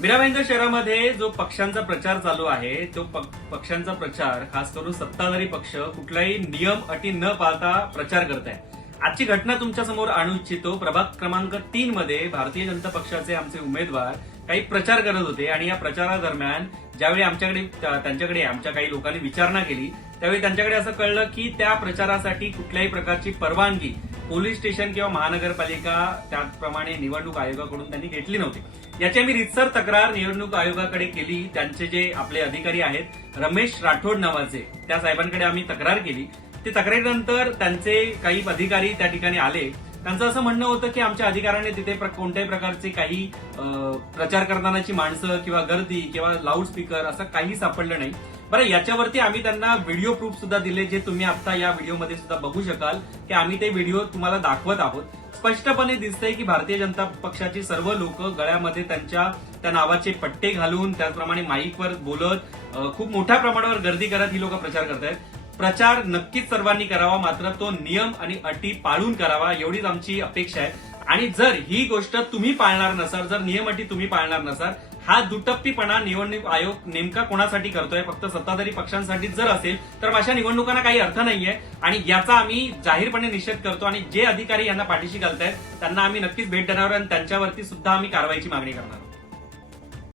मीराबाईंच्या शहरामध्ये जो पक्षांचा प्रचार चालू आहे तो पक्षांचा प्रचार खास करून सत्ताधारी पक्ष कुठलाही नियम अटी न पाळता प्रचार करत आहे आजची घटना तुमच्यासमोर आणू इच्छितो. प्रभाग क्रमांक तीन मध्ये भारतीय जनता पक्षाचे आमचे उमेदवार काही प्रचार करत होते आणि या प्रचारादरम्यान ज्यावेळी आमच्याकडे त्यांच्याकडे आमच्या काही लोकांनी विचारणा केली त्यावेळी त्यांच्याकडे असं कळलं की त्या प्रचारासाठी कुठल्याही प्रकारची परवानगी पोलीस स्टेशन किंवा महानगरपालिका त्याचप्रमाणे निवडणूक आयोगाकडून त्यांनी घेतली नव्हती. याची आम्ही रितसर तक्रार निवडणूक आयोगाकडे केली. त्यांचे जे आपले अधिकारी आहेत रमेश राठोड नावाचे त्या साहेबांकडे आम्ही तक्रार केली. ते तक्रारीनंतर त्यांचे काही अधिकारी त्या ठिकाणी आले. त्यांचं असं म्हणणं होतं की आमच्या अधिकाऱ्याने तिथे कोणत्याही प्रकारचे काही प्रचार करतानाची माणसं किंवा गर्दी किंवा लाऊडस्पीकर असं काही सापडलं नाही. बरं याच्यावरती आम्ही त्यांना व्हिडिओ प्रूफ सुद्धा दिले जे तुम्ही आता या व्हिडिओमध्ये सुद्धा बघू शकाल की आम्ही ते व्हिडिओ तुम्हाला दाखवत आहोत. स्पष्टपणे दिसतंय की भारतीय जनता पक्षाची सर्व लोक गळ्यामध्ये त्यांच्या त्या नावाचे पट्टे घालून त्याचप्रमाणे माईकवर बोलत खूप मोठ्या प्रमाणावर गर्दी करत ही लोक प्रचार करतायत. प्रचार नक्कीच सर्वांनी करावा मात्र तो नियम आणि अटी पाळून करावा एवढीच आमची अपेक्षा आहे. आणि जर ही गोष्ट तुम्ही पाळणार नसाल जर नियम अटी तुम्ही पाळणार नसाल हा दुटप्पीपणा निवडणूक आयोग नेमका कोणासाठी करतोय फक्त सत्ताधारी पक्षांसाठी जर असेल तर अशा निवडणुकांना काही अर्थ नाहीये. आणि याचा आम्ही जाहीरपणे निषेध करतो आणि जे अधिकारी यांना पाठीशी घालतायत त्यांना आम्ही नक्कीच भेट देणार आणि त्यांच्यावरती सुद्धा आम्ही कारवाईची मागणी करणार आहोत.